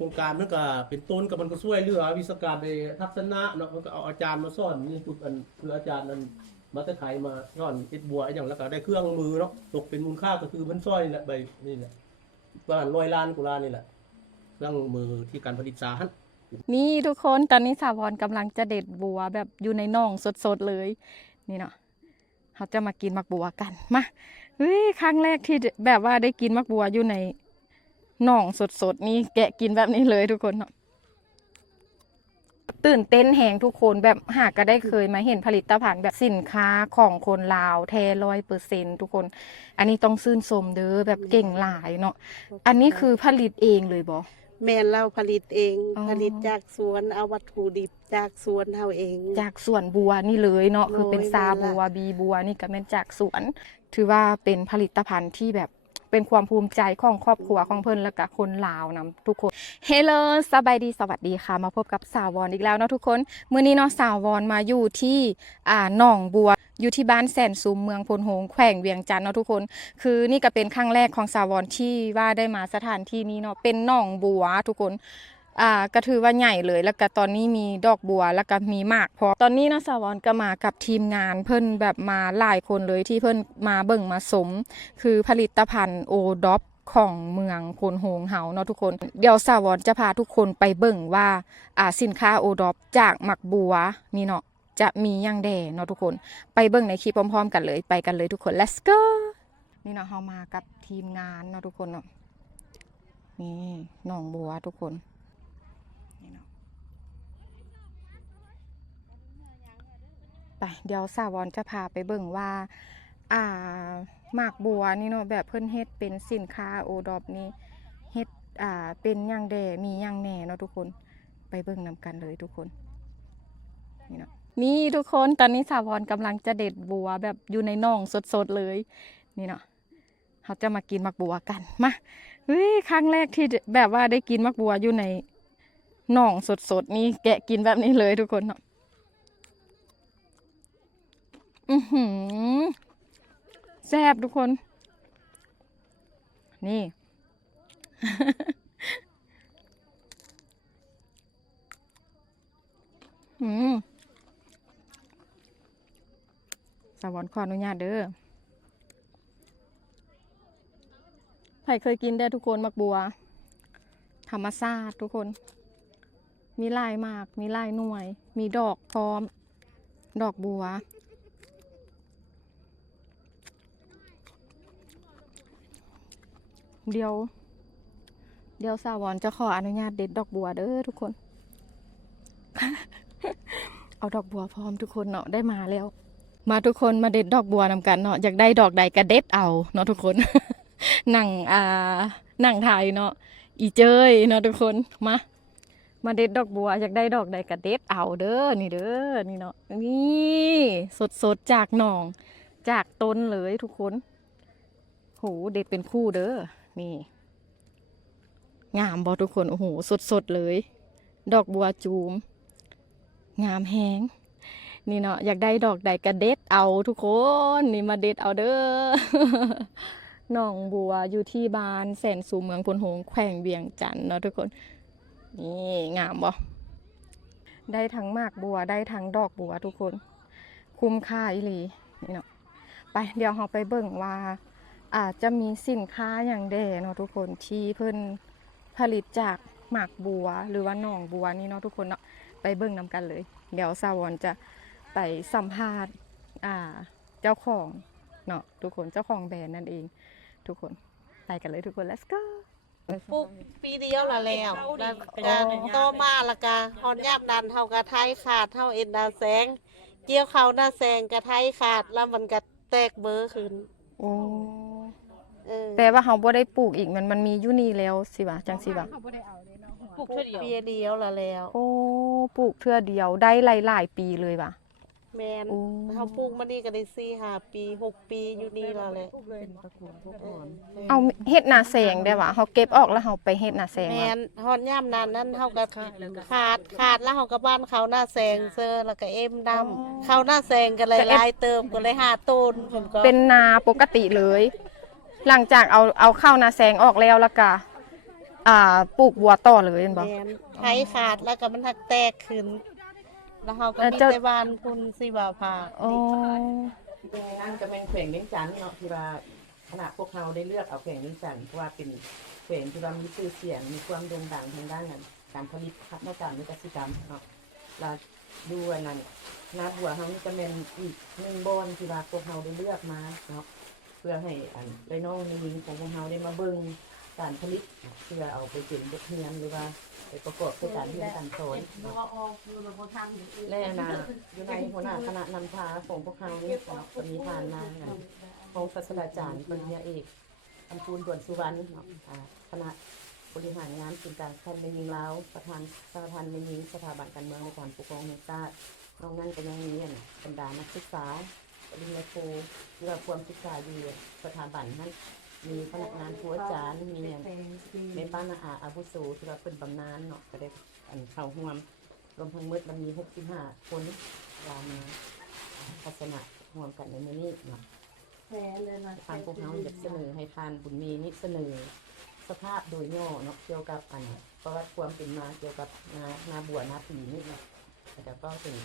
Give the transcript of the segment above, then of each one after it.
ครงการมันก็เป็นต้นกับมันก็ช่วยเหลือวิศการในทัศนะเนาะมันก็เอาอาจารย์มาสอนนี่ฝึกอันคืออาจารย์นั้นมาแต่ไทยมาสอนเอ็ดบัวอย่างแล้วก็ได้เครื่องมือเนาะตกเป็นมูลค่าก็คือมันซ้อยนี่แหละใบนี่แหละประมาณ100 ล้านกุลานี่แหละเครื่องมือที่การผลิตสารนี่ทุกคนตอนนี้สาวรกำลังจะเด็ดบัวแบบอยู่ในน่องสดๆเลยนี่เนาะเขาจะมากินมักบัวกันมาครั้งแรกที่แบบว่าได้กินมักบัวอยู่ในน่องสดๆนี่แกะกินแบบนี้เลยทุกคนเนาะตื่นเต้นแหงทุกคนแบบหากก็ได้เคยมาเห็นผลิตภัณฑ์แบบสินค้าของคนลาวแท้100%ทุกคนอันนี้ต้องชื่นชมเด้อแบบเก่งหลายเนาะอันนี้คือผลิตเองเลยบอแม่นเราผลิตเอง อ๋อ ผลิตจากสวนเอาวัตถุดิบจากสวนเฮาเอง จากสวนบัวนี่เลยเนาะคือเป็นซาบัวบีบัวนี่ก็เป็นจากสวนถือว่าเป็นผลิตภัณฑ์ที่แบบเป็นความภูมิใจของครอบครัวของเพิ่นและก็คนลาวนํทุกคนเฮลโลสบายดีสวัสดีค่ะมาพบกับสาวรอีกแล้วเนาะทุกคนมื้อนี้เนาะสาวรมาอยู่ที่หนองบัวอยู่ที่บ้านแสนซุมเมืองพลโฮงแขวงเวียงจันทน์เนาะทุกคนคือนี่ก็เป็นครั้งแรกของสาวรที่ว่าได้มาสถานที่นี้เนาะเป็นหนองบัวทุกคนก็ถือว่าใหญ่เลยแล้วก็ตอนนี้มีดอกบัวแล้วก็มีหมากพอตอนนี้นะสาวรก็มากับทีมงานเพิ่นแบบมาหลายคนเลยที่เพิ่นมาเบิ่งมาสมคือผลิตภัณฑ์โอดอปของเมืองพลโฮงเฮาเนาะทุกคนเดี๋ยวสาวรจะพาทุกคนไปเบิ่งว่าสินค้าโอดอปจากหมักบัวนี่เนาะจะมีอย่างแดเนาะทุกคนไปเบิ่งในคลิปพร้อมๆกันเลยไปกันเลยทุกคน let's go นี่เนาะเฮามากับทีมงานเนาะทุกคนเนาะนี่หนองบัวทุกคนไปเดี๋ยวสาวรจะพาไปเบิ่งว่าหมากบัวนี่เนาะแบบเพิ่นเฮ็ดเป็นสินค้าโอดอปนี่เฮ็ดเป็นอย่างแดมีอย่างแหน่เนาะทุกคนไปเบิ่งนำกันเลยทุกคนนี่เนาะนี่ทุกคนตอนนี้สาวรกำลังจะเด็ดบัวแบบอยู่ในน่องสดๆเลยนี่เนาะเขาจะมากินมักบัวกันมาครั้งแรกที่แบบว่าได้กินมักบัวอยู่ในน่องสดๆนี่แกะกินแบบนี้เลยทุกคนเนาะแซ่บทุกคน นี่ สาวรขออนุญาตเด้อใครเคยกินได้ทุกคนมักบัวธรรมชาติทุกคน มีลายมาก มีลายหน่วย มีดอกพร้อม ดอกบัวเดี๋ยวสาวรจะขออนุญาตเด็ดดอกบัวเด้อทุกคน เอาดอกบัวพร้อมทุกคนเนาะได้มาแล้วมาทุกคนมาเด็ดดอกบัวนำกันเนาะอยากได้ดอกใดก็เด็ดเอาเนาะทุกคน นั่งถ่ายเนาะอีเจยเนาะทุกคนมาเด็ดดอกบัวอยากได้ดอกใดก็เด็ดเอาเด้อนี่เด้อนี่เนาะนี่สดจากหนองจากต้นเลยทุกคนโหเด็ดเป็นคู่เด้อนี่งามบอทุกคนโอ้โหสดเลยดอกบัวจูมงามแฮงนี่เนาะอยากได้ดอกใดกระเด็ดเอาทุกคนนี่มาเด็ดเอาเด้อ หนองบัวอยู่ที่บ้านแสนสูงเมืองพลโฮงแขวงเวียงจันทน์เนาะทุกคนนี่งามบ่ได้ทั้งหมากบัวได้ทั้งดอกบัวทุกคนคุ้มค่าอีหลีนี่เนาะไปเดี๋ยวเราไปเบิ่งว่าจะมีสินค้าอย่างแดเนาะทุกคนที่เพิ่นผลิตจากหมากบัวหรือว่าหนองบัวนี่เนาะทุกคนเนาะไปเบิ่งนำกันเลยเดี๋ยวสาวรจะไปสัมภาษณ์เจ้าของเนาะทุกคนเจ้าของแบรนด์นั่นเองทุกคนไปกันเลยทุกคน let's go ปลูกปีเดียวละแล้วแล้วก็โตมาและกะฮอนยามนั้นเฮากะไทยขาดเฮาเอ็นดาแสงเกี่ยวเขาหน้าแสงกะไทยขาดแล้วมันก็แตกเบอร์ขึ้นโอ้แปลว่าเขาบ่ได้ปลูกอีกมันมีอยู่นี่แล้วสิวะจังสิวะปลูกปีเดียวละแล้วโอ้ปลูกเทื่อเดียวได้หลายปีเลยวะแมนเขาปลูกมานี่ก็ได้4-5 ปี6 ปีอยู่นี่แล้วแหละเอาเฮ็ดหน้าแสงได้วะเขาเก็บออกแล้วเขาไปเฮ็ดหน้าแสงแมนฮอนย่ามนั้นนั่นเขาก็ขาดแล้วเขาก็บ้านเขาหน้าแสงเซอร์แล้วก็เอ็มดำเขาหน้าแสงก็เลยลายเติมก็เลย5 ต้นผมก็เป็นนาปกติเลย หลังจากเอาเข้าหน้าแสงออกแล้วก็ ปลูกบัวต่อเลยเห็นบ่ แม่นไทยขาดแล้วก็มันหักแตกขึ้น แล้วเฮาก็มี เจ้า แต่บ้านคุณสิบ่าวพา อ๋อ นั่นก็เป็นแขวงเวียงจันทน์เนาะที่ว่าขณะพวกเราได้เลือกเอาแขวงเวียงจันทน์เพราะว่าเป็นแขวงที่ว่ามีชื่อเสียงมีความโด่งดังทางด้านการผลิตนวัตกรรมเนาะแล้วดูอันนั้นนาบัวเฮานี่ก็เป็นอีกหนึ่งบอนที่ว่าพวกเราได้เลือกมาเนาะเพื่อให้ได้น้องในยิงของพวกเราได้มาเบิ่งการผลิตเพื่อเอาไปเป็นบทเรียนหรือว่าไปประกอบในการเรียนการสอนเนาะ และนะอยู่ในหัวหน้าคณะนำพาของพวกเขานี่ก็มีผ่านมาของศาสตราจารย์ปริญญาเอกอัมพูนด่วนสุวรรณเนาะคณะบริหารงานกิจการแพทย์ในยิงลาวประธานสหพันธ์ในยิงสถาบันการเมืองในการปกครองแห่งชาตินอกนั้นก็ยังมีบรรดานักศึกษาปริญญาโทที่ว่าความศึกษาอยู่สถาบันนั้นมีพนักงานผู้อาจารย์มีในป้านาอาวุโสที่ว่าเป็นบำนาญเนาะก็ได้เข้าร่วม รวมทั้งหมดมันมี65คนรามมาทัศนะรวมกันในมื้อนี้เนาะทางพวกเราอยากเสนอให้ทานบุญมีนี่เสนอสภาพโดยย่อเนาะเกี่ยวกับประวัติความเป็นมาเกี่ยวกับนาบัวนาผีนี่เนาะแล้วก็ถึง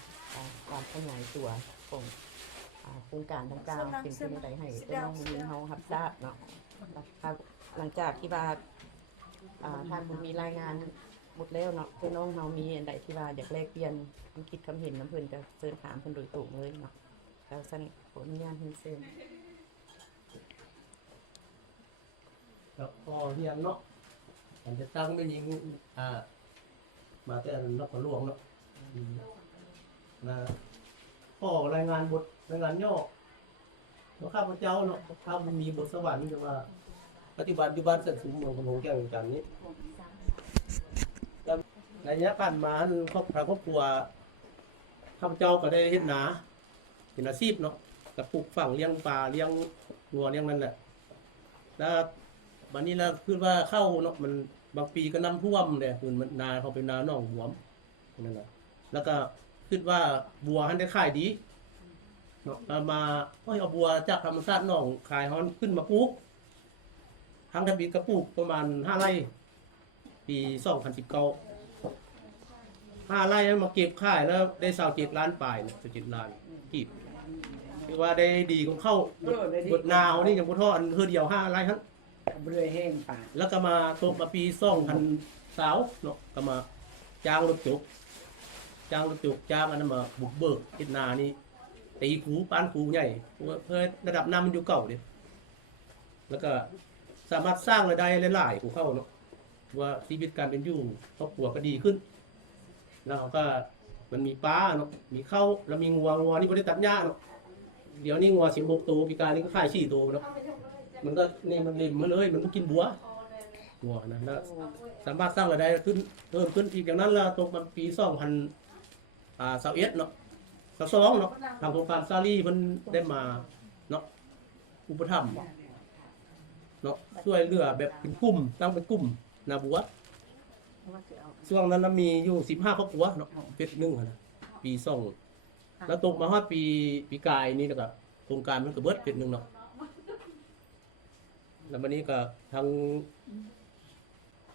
ความขยายตัวของโครงการดังกล่าวเป็นที่ใดให้ได้น้องมีเฮารับทราบเนาะหลังจากที่ว่าทานบุญมีรายงานหมดแล้วเนาะพี่น้องเรามีอันใดที่ว่าอยากแลกเปลี่ยนความคิดคำเห็นน้ำเพิ่นก็เชิญถามเพิ่นโดยตรงเลยเนาะแล้วสั่นขออนุญาตเพิ่นเชิญ แล้วพอเรียนเนาะมันจะตั้งไม่ยิงมาแต่นครหลวงเนาะนะพ่อรายงานบทรายงานย่อแล้วข้าพเจ้าเนาะข้ามีบทสวรรค์แต่ว่าปฏิบัติอยู่บ้านเสร็จสูงเมืองพนมแก้วจันทร์นี้ในระยะผ่านมาครอบครัวข้าพเจ้าก็ได้เฮ็ดนาเป็นอาชีพเนาะกับปลูกฝังเลี้ยงปลาเลี้ยงวัวเลี้ยงนั่นแหละแล้ววันนี้เราคือว่าเข้าเนาะมันบางปีก็น้ำท่วมเลยคือมันนาเขาเป็นนาหนองหวมนั่นแหละแล้วก็คิดว่าบัวหันได้ขายดีเนาะมาเอาบัวจากธรรมชาติหนองขายฮอนขึ้นมาปลูกทั้งทบีกระปลูกประมาณ5 ไร่ปี2019 5 ไร่มาเก็บขายแล้วได้27 ล้านปลายเนี่ย27 ล้านกีบคือว่าได้ดีของเข้าบทนาวนี่อย่างพุทธอันเดียว5 ไร่ทั้งเรื่อยแห้งป่าแล้วก็มาตกมาปี2020เนาะก็มาจ้างรถจุกจ้างอันนั้นมาบุกเบิกเฮ็ดนานี่ตีคูปานคูใหญ่เพื่อระดับน้ำมันอยู่เก่าเด้แล้วก็สามารถสร้างรายได้หลายๆของเขาเนาะว่าชีวิตการเป็นอยู่ครอบครัวก็ดีขึ้นแล้วก็มันมีปลาเนาะมีข้าวแล้วมีงัวนี่บ่ได้ตัดหญ้าเนาะเดี๋ยวนี้งัว16 ตัวปีกายนี่ก็ขาย4 ตัวเนาะมันก็นี่มันเล่มมาเลยมันก็กินบัวนะแล้วสามารถสร้างรายได้ขึ้นเพิ่มขึ้นอีกอย่างนั้นแล้วตกมาปี2021เนาะ22เนาะทางโครงการซาลีเพิ่นได้มาเนาะอุปถัมภ์เนาะช่วยเหลือแบบเป็นกลุ่มตั้งเป็นกลุ่มนาบัวช่วงนั้นมีอยู่15 ครอบครัวเนาะเฟส1นะปี2แล้วตกมาฮอดปีกายนี่แล้วก็โครงการมันก็เบิดเฟส1เนาะแล้ววันนี้ก็ทาง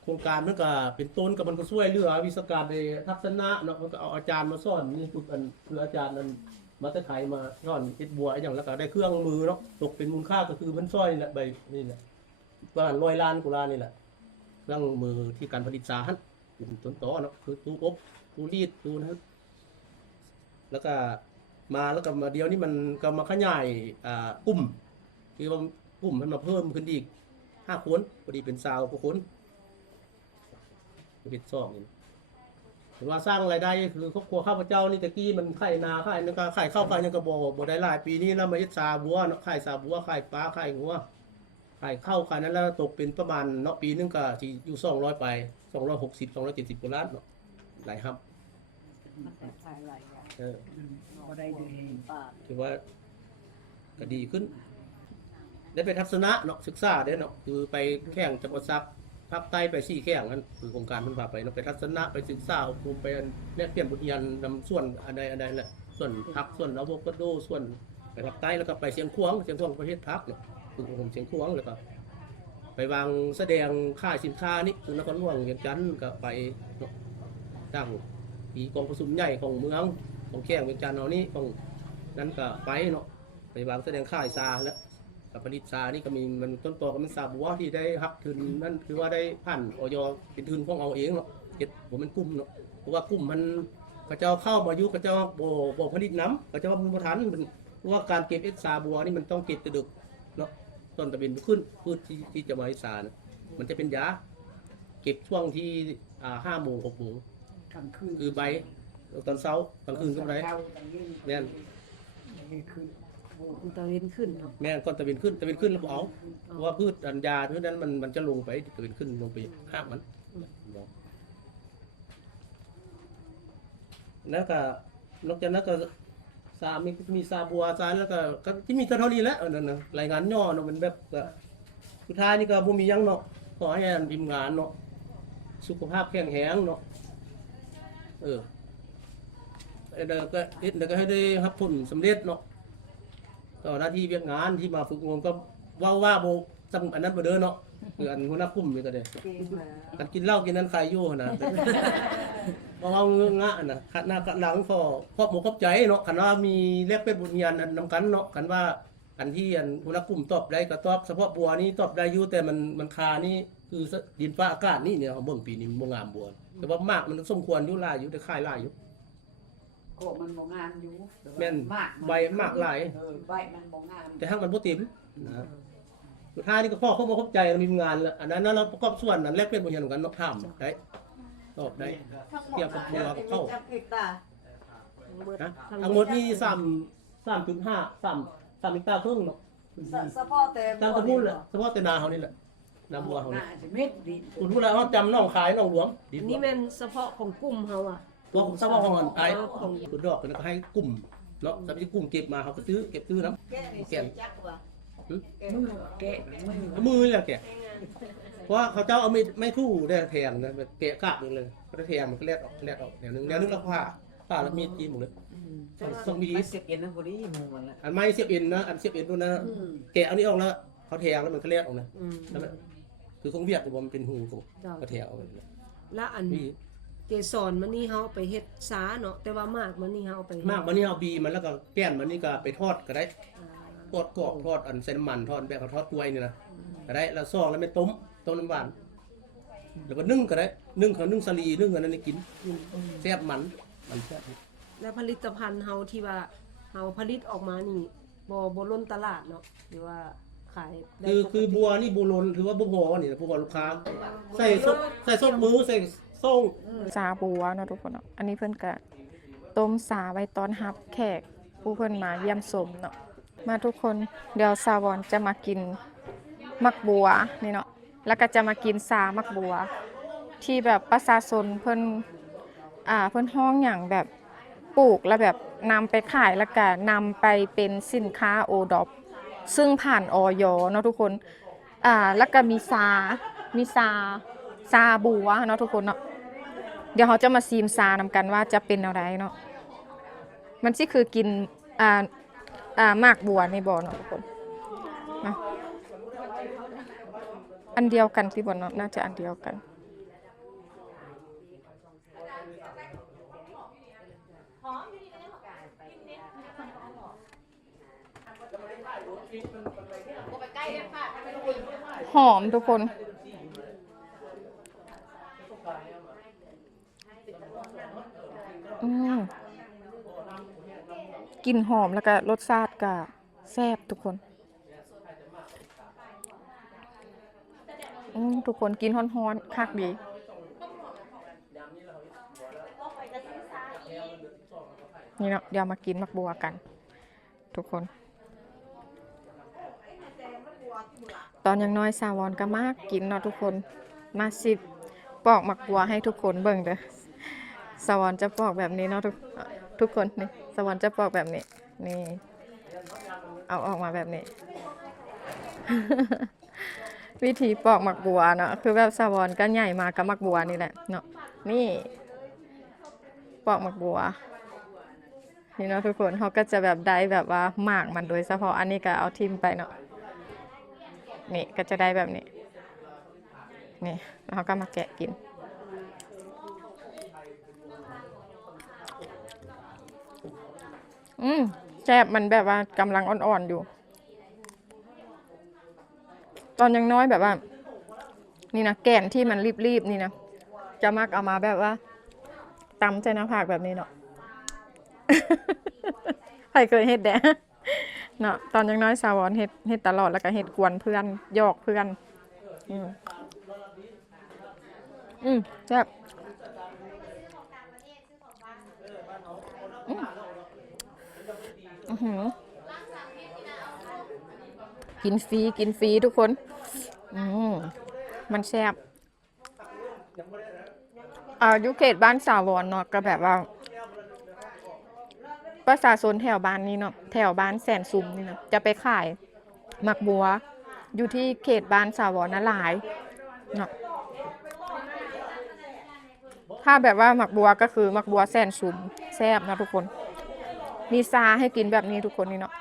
โครงการมันก็เป็นต้นกับมันก็ช่วยเหลือวิศวการในทัศนะเนาะมันก็เอาอาจารย์มาสอนนี่ฝึกกันคืออาจารย์นั้นมาแต่ไทยมาสอนเฮ็ดบัวอย่างแล้วก็ได้เครื่องมือเนาะตกเป็นมูลค่าก็คือมันซ้อยนี่แหละใบนี่แหละประมาณ100 ล้านกว่าล้านนี่แหละเครื่องมือที่การผลิตสาหัสเป็นต้นตอเนาะคือตู้อบตู้รีดตู้นั้นแล้วก็มาเดียวนี่มันก็มาขยายกลุ่มที่ว่ากลุ่มมันมาเพิ่มขึ้นอีก5 คนพอดีเป็น20 กว่าคนเป็น2นี่ถือว่าสร้างรายได้คือครอบครัวข้าพเจ้านี่ตะกี้มันไข่นาไข่นั่นก็ไข่ข้าวไข่นั่นก็บ่ได้หลายปีนี้แล้วมาเฮ็ดซาบัวเนาะไข่ซาบัวไข่ปลาไข่งัวไข่ข้าวไข่นั้นแล้วตกเป็นประมาณเนาะปีนึงก็สิอยู่200ไป260 270 กว่าล้านเนาะหลายครับก็ได้ดีถือว่าก็ดีขึ้นได้ไปทัศนะเนาะศึกษาได้เนาะคือไปแข่งจังหวัดซับภาคใต้ไป4 แข่งนั้นคือโครงการมันพาไปเนาะไปทัศนะไปศึกษาอบรมไปแลกเปลี่ยนบทเรียนนำส่วนอันใดแหละส่วนผักส่วนอะโวคาโดส่วนไปภาคใต้แล้วก็ไปเชียงขวางประเทศพักเนาะคือผมเชียงขวางแล้วก็ไป วางแสดงค่ายสินค้านี่คือนครหลวงเวียงจันทน์ก็ไปเนาะตั้งที่กองประชุมใหญ่ของเมืองของแข้งเวียงจันทน์เฮานี่ของนั้นก็ไปเนาะไปวางแสดงค่ายซาแล้วกับผลิตซานี่ก็มีมันต้นตอก็มันซาบัวที่ได้รับทุนนั่นคือว่าได้ผ่านอยเป็นทุนของเอาเองเนาะเฮ็ดบ่มันกุ้มเนาะเพราะว่ากุ้มมันเขาเจ้าเข้ามาอยู่เขาเจ้าบ่ผลิตน้ำเขาเจ้าบ่ทันมันเพราะว่าการเก็บเอ็ดซาบัวนี่มันต้องเก็บแต่ดึกเนาะต้นตะเบนขึ้นพืชที่จะมาให้ซานะมันจะเป็นยาเก็บช่วงที่5 โมง 6 โมง กลางคืน คือใบตอนเช้ากลางคืนก็ได้แม่น ตะเวนขึ้นเนาะ แม่นก่อนตะเวนขึ้นแล้วบ่เอาเพราะว่าพืชอันยาเพราะนั้นมันจะลงไปตะเวนขึ้นลงไปห้ามมันแล้วก็นอกจากนั้นก็มีซาบัวซาแล้วก็ที่มีเท่านี้แหละนั่นน่ะรายงานย่อเนาะมันแบบก็สุดท้ายนี่ก็บ่มีหยังเนาะขอให้อันทีมงานเนาะสุขภาพแข็งแรงเนาะแล้วก็แล้วก็ให้ได้รับผลสำเร็จเนาะต่อหน้าที่เวียกงานที่มาฝึกงานก็ว่าโบจำอันนั้นบ่เด้อเนาะคืออันหัวหน้ากลุ่มนี่ก็ได้กันกินเหล้ากินนั้นใครอยู่นะบ่เอางะน่ะขัดหน้าขัดหลังพอครอบหมู่ครอบใจเนาะคันว่ามีแลกเป็นบุญญาณอันนำกันเนาะคันว่าอันที่อันหัวหน้ากลุ่มตอบได้ก็ตอบเฉพาะบัวนี่ตอบได้อยู่แต่มันคานี่คือดินฟ้าอากาศนี่เนี่ยของเบิ่งปีนี้บ่งามบัวแต่ว่ามากมันสมควรอยู่หลายอยู่แต่ค่ายหลายอยู่ โกมันบ่งามอยู่ แม่นใบมากหลาย ใบมันบ่งาม แต่ทั้งมันบ่เต็มนะสุดท้ายนี่ก็ข้อบ่เข้าใจมีงานแล้วอันนั้นเราประกอบส่วนนั้นแลกเป็นบ่เห็นกันเนาะถามได้ตอบได้เกี่ยวกับบัวกับเข้านะทั้งหมดนี่3.5 ลิตรครึ่งเนาะ เฉพาะแต่ ตามตะพูนแหละเฉพาะแต่นาเฮานี่แหละนาบัวเฮานี่ น่าจะเม็ดดิ คุณพูดแล้วเฮาจำน้องขายน้องหลวงดีก นี่ ว่า แม่นเฉพาะของกลุ่มเฮาอ่ะ ตัวของเฉพาะของอันไอ้คุณดอกก็ให้กลุ่มเนาะสำหรับที่กลุ่มเก็บมาเขาก็ซื้อเก็บซื้อน้ำ แกนี่สิจักว่า มือ แกะมือ มือแหละแกเพราะว่าเขาเจ้าเอาไม่ทู่ได้แทงนะแบบแกะกาบนึงเลยก็ได้แทงมันก็แลดออกแนวนึงแล้วผ่าแล้วมีดจีนหมดเลยต้องมี เสียบเอ็นนะบ่ดีหมู่มันละ อันไม้เสียบเอ็นนะอันเสียบเอ็นนู่นนะแกะเอานี้ออกแล้วเขาแทงแล้วมันก็แลดออกนะแล้วคือคงเวียกมันเป็นหูก็แทงเอา และอันเกสรมันนี่เฮาไปเฮ็ดสาเนาะแต่ว่ามากมันนี่เฮาไป มากมันนี่เอาบีมันแล้วก็แก้นมันนี่ก็ไปทอดก็ได้ทอดกรอบทอดอันใส่น้ำมันทอดแบบเขาทอดกล้วยนี่นะก็ได้แล้วซองแล้วไม่ต้มน้ำหวานแล้วก็นึ่งก็ได้นึ่งสลีนึ่งอันนั้นกินแซ่บมันแซ่บ และผลิตภัณฑ์เฮาที่ว่าเฮาผลิตออกมานี่บ่ล้นตลาดเนาะหรือว่าขายได้ คือบัวนี่บัวลนถือว่าบัวพอนี่นะพวกลูกค้าใส่ส้มมือใส่ส้ม ซาบัวเนาะทุกคนเนาะอันนี้เพิ่นก็ต้มซาไว้ตอนรับแขกผู้เพิ่นมาเยี่ยมชมเนาะมาทุกคนเดี๋ยวสาวอนจะมากินมักบัวนี่เนาะแล้วก็จะมากินซามักบัวที่แบบประชาชนเพิ่นห้องอย่างแบบปลูกแล้วแบบนำไปขายแล้วก็นำไปเป็นสินค้าโอดอปซึ่งผ่านอย.เนาะทุกคนแล้วก็มีซาบัวเนาะทุกคนเนาะเดี๋ยวเขาจะมาซีมซานำกันว่าจะเป็นอะไรเนาะมันสิคือกินหมากบัวในบ่อเนาะทุกคนนะอันเดียวกันที่บ่อเนาะน่าจะอันเดียวกันหอมทุกคนกลิ่นหอมแล้วก็รสชาติก็แซ่บทุกคนทุกคนกินฮ้อนๆคักดีนี่เนาะเดี๋ยวมากินมักบัวกันทุกคนตอนยังน้อยสาวอนก็มากกินเนาะทุกคนมาสิปอกมักบัวให้ทุกคนเบิ่งเด้อสาวอนจะปอกแบบนี้เนาะทุกคนนี่สวรรค์จะปอกแบบนี้นี่เอาออกมาแบบนี้ วิธีปอกหมักบัวเนาะคือแบบสวรรค์ก็ใหญ่มากับหมักบัวนี่แหละเนาะนี่ปอกหมักบัวนี่เนาะทุกคนเขาก็จะแบบได้แบบว่าหมากมันโดยเฉพาะอันนี้ก็เอาทิ่มไปเนาะนี่ก็จะได้แบบนี้ นี่เราก็มาแกะกินแซ่บมันแบบว่ากำลังอ่อนๆอยู่ ตอนยังน้อยแบบว่า นี่นะแก่นที่มันรีบๆนี่นะจะมักเอามาแบบว่าตำใจน้ำผักแบบนี้เนาะ ใครเคยเฮ็ดแดะเนาะตอนยังน้อยสาวอนเฮ็ดตลอดแล้วก็เฮ็ดกวนเพื่อนหยอกเพื่อนแซ่บกินฟรีทุกคนมันแซ่บยุเขตบ้านสาวอนเนาะก็แบบว่าประชาชนแถวบ้านนี้เนาะแถวบ้านแสนซุมนี่นะจะไปขายหมักบัวอยู่ที่เขตบ้านสาวอนนะหลายเนาะถ้าแบบว่าหมักบัวก็คือหมักบัวแสนซุมแซ่บนะทุกคนมีซาให้กินแบบนี้ทุกคนนี่เนาะ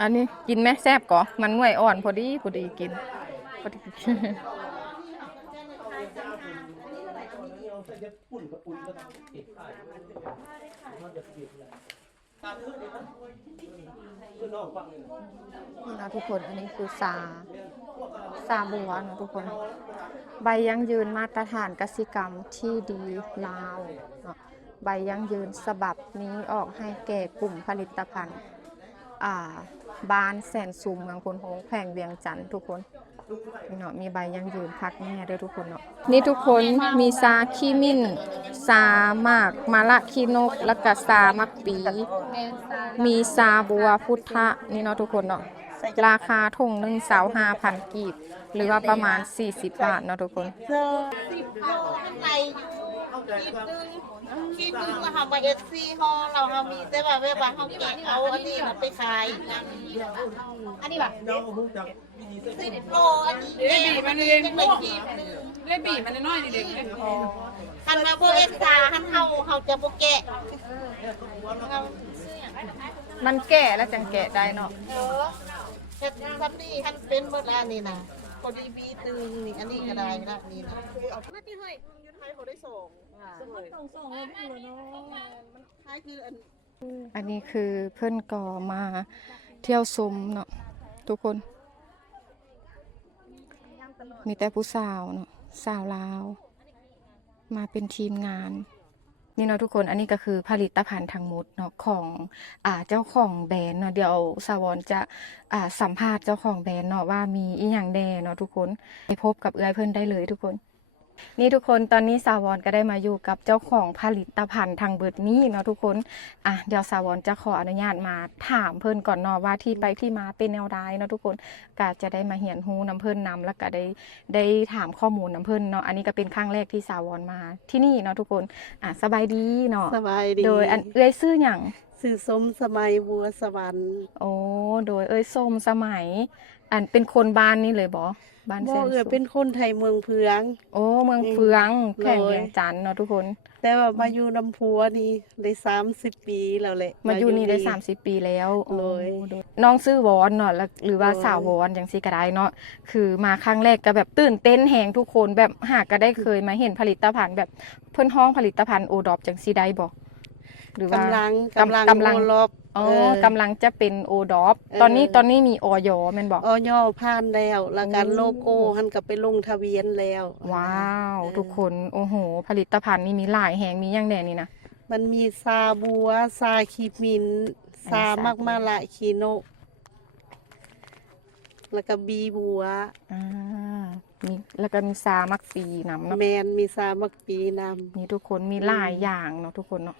อันนี้กินไหมแซ่บก่อมันง่วยอ่อนพอดีกินพอดีนี่นะทุกคนอันนี้คือซาบัวนะทุกคนใบยั่งยืนมาตรฐานกสิกรรมที่ดีลาวใบยั่งยืนฉบับนี้ออกให้แก่กลุ่มผลิตภัณฑ์บ้านแสนซุมเมืองพนโฮงแขวงเวียงจันทร์ทุกคนนี่เนาะมีใบยั่งยืนพักแม่ด้วยทุกคนเนาะนี่ทุกคนมีซาขี้มิ้นซามากมาละขี้นกแล้วก็ซามักปีมีซาบัวพุทธะนี่เนาะทุกคนเนาะราคาถุงหนึ่ง25,000 กีบหรือว่าประมาณ40 บาทเนาะทุกคน10 โลข้างในอยู่คลิปนึงเราทำมาSCฮอเรามีแต่ว่าเวลาเขาแกะเอาอันนี้ไปขายอันนี้แบบ10 โลอันนี้มันเลยจังเลยคลิปนึง เลยบีบมันน้อยนิดเดียวเลย คันมาพวกSRหันเขาจะบ่แกะ มันแก่แล้วจังแกะได้เนาะเฮ็ดซับนี่คันเป็นหมดแล้วนี่นะพอดีบีตึงนี่อันนี้ก็ได้ละนี่นะเอาไม่ที่ให้ยุทธไทยเขาได้ส่งส่งแล้วเนาะมันคล้ายคืออันนี้คือเพื่อนก่อมาเที่ยวชมเนาะทุกคนมีแต่ผู้สาวเนาะสาวลาวมาเป็นทีมงานนี่เนาะทุกคนอันนี้ก็คือผลิตภัณฑ์ทั้งหมดเนาะของเจ้าของแบรนด์เนาะเดี๋ยวสาวอนจะสัมภาษณ์เจ้าของแบรนด์เนาะว่ามีอีหยังแน่เนาะทุกคนไปพบกับเอื้อยเพิ่นได้เลยทุกคนนี่ทุกคนตอนนี้สาวอนก็ได้มาอยู่กับเจ้าของผลิตภัณฑ์ทางเบิดนี้เนาะทุกคนเดี๋ยวสาวอนจะขออนุญาตมาถามเพิ่นก่อนเนาะว่าที่ไปที่มาเป็นแนวใดเนาะทุกคนก็จะได้มาเหียนฮู้นำเพิ่นนำแล้วก็ได้ถามข้อมูลนำเพิ่นเนาะอันนี้ก็เป็นครั้งแรกที่สาวอนมาที่นี่เนาะทุกคนสบายดีเนาะสบายดีโดยเอื้อยชื่อหยังชื่อสมสมัยบัวสวรรค์โอ้โดยส้มสมัยเป็นคนบ้านนี่เลยบ่บ้านแสนสุขเป็นคนไทยเมืองเพืองโอ้เมืองเฟืองแขวงเวียงจันทน์เนาะทุกคนแต่ว่ามาอยู่น้ำพัวนี่ได้30 ปีแล้วแหละมาอยู่นี่ได้30 ปีแล้วเลยน้องชื่อวอนเนาะหรือว่าสาววอนจังซี่ก็ได้เนาะคือมาครั้งแรกก็แบบตื่นเต้นแฮงทุกคนแบบหากก็ได้เคยมาเห็นผลิตภัณฑ์แบบเพิ่นฮ้องผลิตภัณฑ์โอดอปจังซี่ได้บ่หรือว่ากำลังโอลบกำลังจะเป็นโอดอปตอนนี้มีออยแม่นบ่ออยผ่านแล้วแล้วกันโลโก้หันก็ไปลงทะเบียนแล้วว้าวทุกคนโอ้โหผลิตภัณฑ์นี่มีหลายแฮงมีอย่างแน่นี่นะมันมีซาบัวซาขีมินซามักมาละคีโนแล้วก็บีบัวมีแล้วก็มีซามักปีนำเนาะแมนมีซามักปีนำนี่ทุกคนมีหลายอย่างเนาะทุกคนเนาะ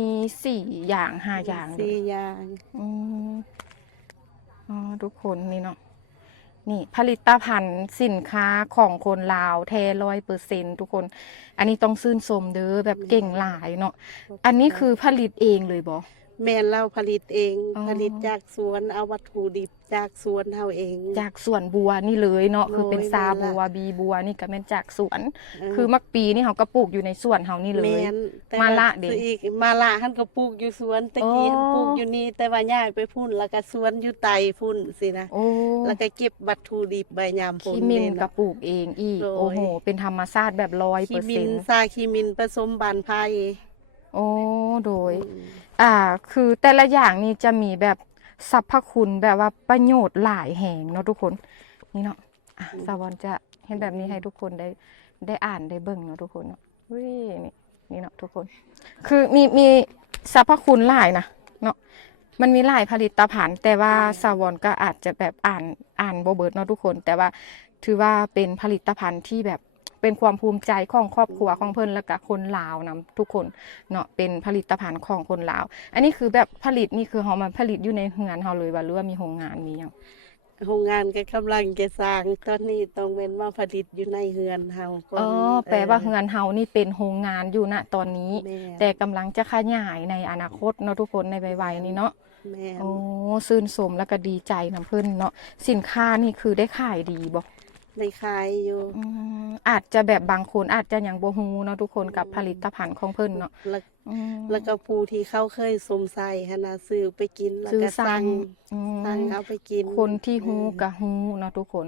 มี4 อย่าง5 อย่าง4 อย่างทุกคนนี่เนาะนี่ผลิตภัณฑ์สินค้าของคนลาวแท้100%ทุกคนอันนี้ต้องชื่นชมเด้อแบบเก่งหลายเนาะอันนี้คือผลิตเองเลยบ่ แม่นเราผลิตเอง อ๋อ ผลิตจากสวนเอาวัตถุดิบจากสวนเฮาเอง จากสวนบัวนี่เลยเนาะคือเป็น โอ้ย ซา แม่นละ บัวบีบัวนี่ก็แม่นจากสวน เออ คือมักปีนี่เขาก็ปลูกอยู่ในสวนเฮานี่เลย แม่นแต่ มาละ ว่า เด้ ซื้ออีกมาละหันก็ปลูกอยู่สวนตะกี้ อ๋อ หันปลูกอยู่นี่แต่ว่าย้ายไปพุ่นแล้วก็สวนอยู่ไตพุ่นสินะ โอ้ แล้วก็เก็บวัตถุดิบใบยามผล ขี้มิน แ ก็ปลูกเองอีก โดย โอ้โหเป็นธรรมชาติแบบขี้มิน 100% ซาขี้มินผสมบานไผ่ โอ้โดย อืม คือแต่ละอย่างนี่จะมีแบบสรรพคุณแบบว่าประโยชน์หลายแห่งเนาะทุกคนนี่เนาะสาวรจะเห็นแบบนี้ให้ทุกคนได้อ่านได้เบิ่งเนาะทุกคนเนาะอุ้ยนี่เนาะทุกคน คือมีสรรพคุณหลายนะเนาะมันมีหลายผลิตภัณฑ์แต่ว่าสาวรก็อาจจะแบบอ่านบ่เบิดเนาะทุกคน แต่ว่าถือว่าเป็นผลิตภัณฑ์ที่แบบเป็นความภูมิใจของครอบครัวของเพิ่นและก็คนลาวนํทุกคนเนาะเป็นผลิตภัณฑ์ของคนลาว อันนี้คือแบบผลิตนี่คือเฮามาผลิตอยู่ในเฮือนเฮาเลยว่าหรือว่ามีโรงงานมีหยัง โรงงานก็กำลังจะสร้างตอนนี้ต้องเป็นว่าผลิตอยู่ในเฮือนเฮาก่อน อ๋อแปลว่าเฮือนเฮานี่เป็นโรงงานอยู่ณตอนนี้ แม่ แต่กำลังจะขยายในอนาคตเนาะทุกคนในไวๆนี้เนาะ แม่น โอ้ซื่นสมแล้วก็ดีใจนํเพิ่นเนาะสินค้านี่คือได้ขายดีบ่ ในขายอยู่ อาจจะแบบบางคนอาจจะยังบ่ฮู้เนาะทุกคนกับผลิตภัณฑ์ของเพิ่นเนาะ แล้ว อืม แล้วก็ผู้ที่เขาเคยสมใส่หนนะซื้อไปกินแล้ว ซื้อ ก็สั่ง อืม สั่งเอาไปกิน คนที่ฮู้ก็ฮู้เนาะทุกคน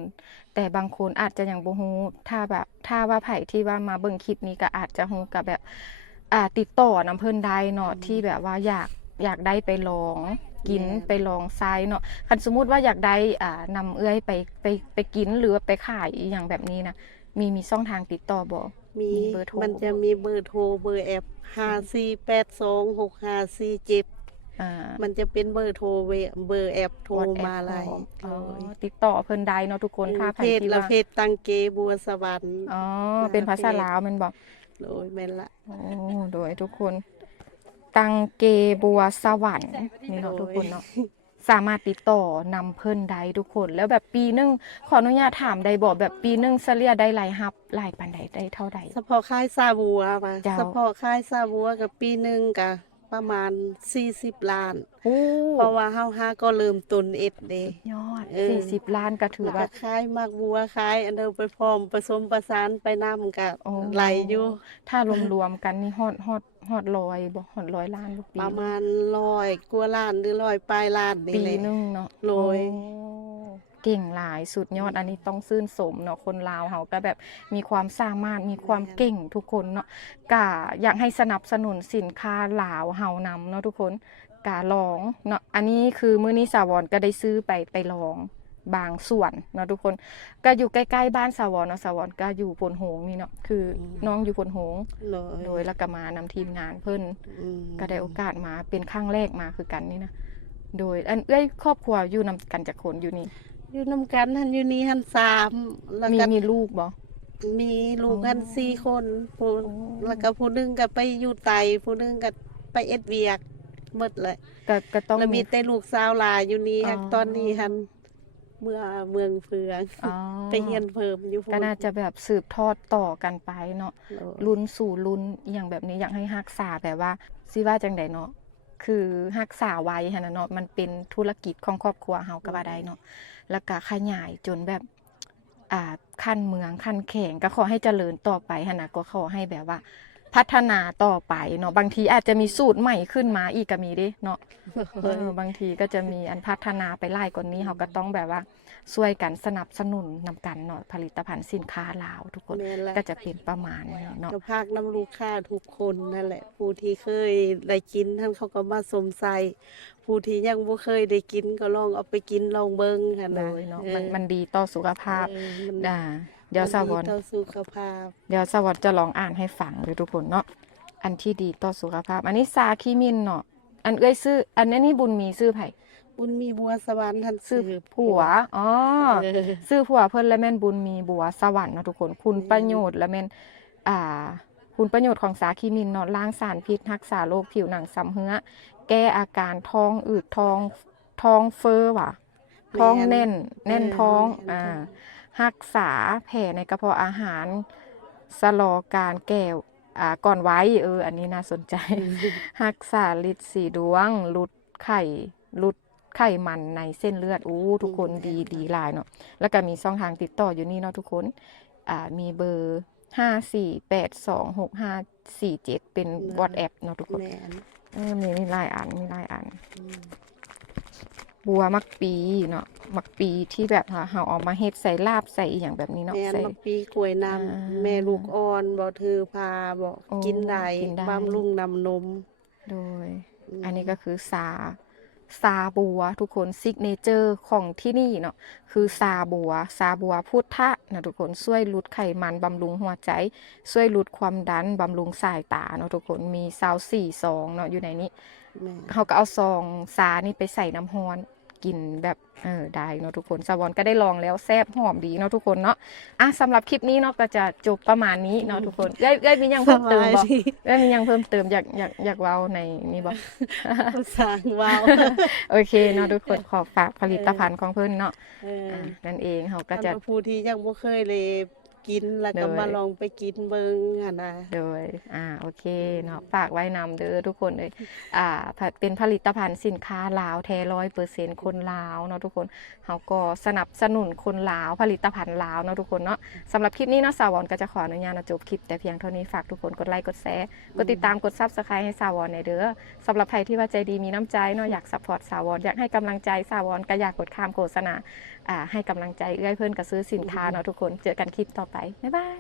แต่บางคนอาจจะยังบ่ฮู้ถ้าว่าไผที่ว่ามาเบิ่งคลิปนี้ก็อาจจะฮู้กับแบบติดต่อนำเพิ่นได้เนาะที่แบบว่าอยากได้ไปลองกินไปลองไซเนาะคันสมมุติว่าอยากได้นำเอื้อยไปกินหรือว่าไปขายอหย่างแบบนี้นะมีช่องทางติดต่อบ่ มี มีเบอร์โทร มันจะมีเบอร์โทรเบอร์แอป54826547มันจะเป็นเบอร์โทรเบอร์แอปโทร WhatsApp มาไลย อ๋อติดต่อเพิ่นได้เนาะทุกคนถ้าไผ เพจ ที่ ละ ว่า เพจตังเกบัวสวรรค์ อ๋อเป็นภาษาลาวแม่นบ่ โดยแม่นละ โอ้โดยทุกคน ตังเกบัวสวรรค์นี่เนาะทุกคนเนาะสามารถติดต่อนำเพิ่นได้ทุกคน แล้วแบบปีหนึงขออนุญาตถามได้บ่แบบปีหนึงเฉลี่ยได้รายรับหลายปานใดได้เท่าใด เฉพาะค่ายซาบัวมา เจ้า เฉพาะค่ายซาบัวกับปีหนึงก็ประมาณ40 ล้าน โอ้ เพราะว่าเฮาหาก็เริ่มต้นเอ็ดเด้ ยอด เออ 40 ล้านก็ถือ แล้ว ว่า ก็ขายมากบัวขายอันเดิมไปพร้อมผสมประสานไปนำกับ โอ้ ไหลอยู่ ถ้ารวมๆกันนี่ฮอดร้อยบ่ฮอด100 ล้านบ่ปี ประมาณ100กว่าล้านหรือ100ปลายล้านนี่ ปี แหละ หนึงเนาะ โดย โอ้เก่งหลายสุดยอดอันนี้ต้องชื่นชมเนาะคนลาวเฮาก็แบบมีความสามารถมีความเก่งทุกคนเนาะก็อยากให้สนับสนุนสินค้าลาวเฮานำเนาะทุกคนก็ลองเนาะอันนี้คือมื้อนี้สาวรก็ได้ซื้อไปลองบางส่วนเนาะทุกคนก็อยู่ใกล้ๆบ้านสาวรเนาะสาวรก็อยู่พลโหงนี่เนาะคือน้องอยู่พลโหง โด โดยแล้วก็มานำทีมงานเพิ่น อืม ก็ได้โอกาสมาเป็นครั้งแรกมาคือกันนี่นะโดยอันเอ้ยครอบครัวอยู่นำกันจากคนอยู่นี่ อยู่นำกันหันอยู่นี่หัน3แล้วก็ มีลูกบ่ มีลูกกัน4คนผู้ โอ้ แล้วก็ผู้หนึงก็ไปอยู่ไตผู้หนึงก็ไปเอ็ดเวียกหมดเลย ก็ต้อง แล้วมีแต่ลูกสาวหลายอยู่นี่ อ๋อ ตอนนี้หันเมืองเฟือง อ๋อ ไปเรียนเพิ่มอยู่ ก็น่าจะแบบสืบทอดต่อกันไปเนาะ โดย รุ่นสู่รุ่นอหย่างแบบนี้อยากให้รักษาแบบว่าสิว่าจังไดเนาะคือรักษาไว้หั่นน่ะเนาะมันเป็นธุรกิจของครอบครัวเฮาก็ว่าได้เนาะแล้วก็ขยายจนแบบขั้นเมืองขั้นแข่งก็ขอให้เจริญต่อไปหั่นน่ะก็ขอให้แบบว่า พัฒนาต่อไปเนาะบางทีอาจจะมีสูตรใหม่ขึ้นมาอีกก็มีเด้เนาะ บางทีก็จะมีอันพัฒนาไปไล่กว่านี้เขาก็ต้องแบบว่าช่วยกันสนับสนุนนำกันเนาะผลิตภัณฑ์สินค้าลาวทุกคน แม่นละ ก็จะเป็นประมาณนี้เนาะ ก็ภาคน้ำลูกค้าทุกคนนั่นแหละ ผู้ที่เคยได้กินท่านเขาก็มาสมใส่ผู้ที่ยังบ่เคยได้กินก็ลองเอาไปกินลองเบิ่งหั่น โด น่ะ ยเนาะ ออ มันดีต่อสุขภาพ เออมัน เดี๋ยวสาว มัน ร ดีต่อสุขภาพ จะลองอ่านให้ฟังเลยทุกคนเนาะอันที่ดีต่อสุขภาพ อันนี้ซาคิมินเนาะอันเอ้ยซื้ออันนี้บุญมีซื้อไผ บุญมีบัวสวรรค์ท่าน ซื้ ซื้ อ อ ผัวอ๋อ เออ ซื้อผัวเพิ่นและแม่นบุญมีบัวสวรรค์เนาะทุกคนคุณประโยชน์และแม่นคุณประโยชน์ของสาคีมินเนาะล้างสารพิษรักษาโรคผิวหนังซ้ำเหื้อแก้อาการท้องอืดท้องเฟ้อว่ะท้องแน่นท้องรักษาแผลในกระเพาะอาหารชะลอการแก่ ก่อนไว้อันนี้น่าสนใจ รักษาฤทธิ์สีดวงลดไขมันในเส้นเลือดทุกคนดีหลายเนาะแล้วก็มีช่องทางติดต่ออยู่นี่เนาะทุกคนมีเบอร์54826547เป็น WhatsApp เนาะทุกคน แม่น มีหลายอันบัวมักปีเนาะมักปีที่แบบเฮาเอามาเฮ็ดใส่ลาบใส่อหย่างแบบนี้เนาะ แม่น ใส่ บักปีกล้วยน้ำแม่ลูกอ่อนบ่ถือพาบ่ โอ้ กินได้ กินได้ บำรุงน้ำนม โดย อันนี้ก็คือซาบัวทุกคนซิกเนเจอร์ของที่นี่เนาะคือซาบัวพุทธะนะทุกคนช่วยลดไขมันบำรุงหัวใจช่วยลดความดันบำรุงสายตาเนาะทุกคนมี24ซองเนาะอยู่ในนี้ แม่ เขาก็เอาซองซานี่ไปใส่น้ำร้อนกินแบบได้เนาะทุกคนสวรรค์ก็ได้ลองแล้วแซ่บหอมดีเนาะทุกคนเนาะสำหรับคลิปนี้เนาะก็จะจบประมาณนี้เนาะทุกคนได้มียังเพิ่มเติมบ่ได้มียังเพิ่มเติมอยากเว้าในนี้บ่ สร้างว้าว โอเคเนาะทุกคนขอฝากผลิตภัณฑ์ของเพิ่นเนาะ นั่นเองเขาก็จะ ท่านผู้ที่ยังบ่เคยเลยกินแล้วก็ โดย มาลองไปกินเบิ่งหั่นน่ะ โดยโอเคเนาะฝากไว้นำเด้อทุกคนเลยเป็นผลิตภัณฑ์สินค้าลาวแท้100%คนลาวเนาะทุกคนเขาก็สนับสนุนคนลาวผลิตภัณฑ์ลาวเนาะทุกคนเนาะสำหรับคลิปนี้เนาะสาววอนก็จะขออนุญาตจบคลิปแต่เพียงเท่านี้ฝากทุกคนกดไลค์กดแชร์กดติดตามกด Subscribe ให้สาววอนในอยเด้อสำหรับใครที่ว่าใจดีมีน้ำใจเนาะอยากซัพพอร์ตสาววอนอยากให้กำลังใจสาววอนก็อยากกดข้ามโฆษณาให้กำลังใจเอื้อยเพื่อนก็ซื้อสินค้าเนาะทุกคนเจอกันคลิปต่อไปบ๊ายบาย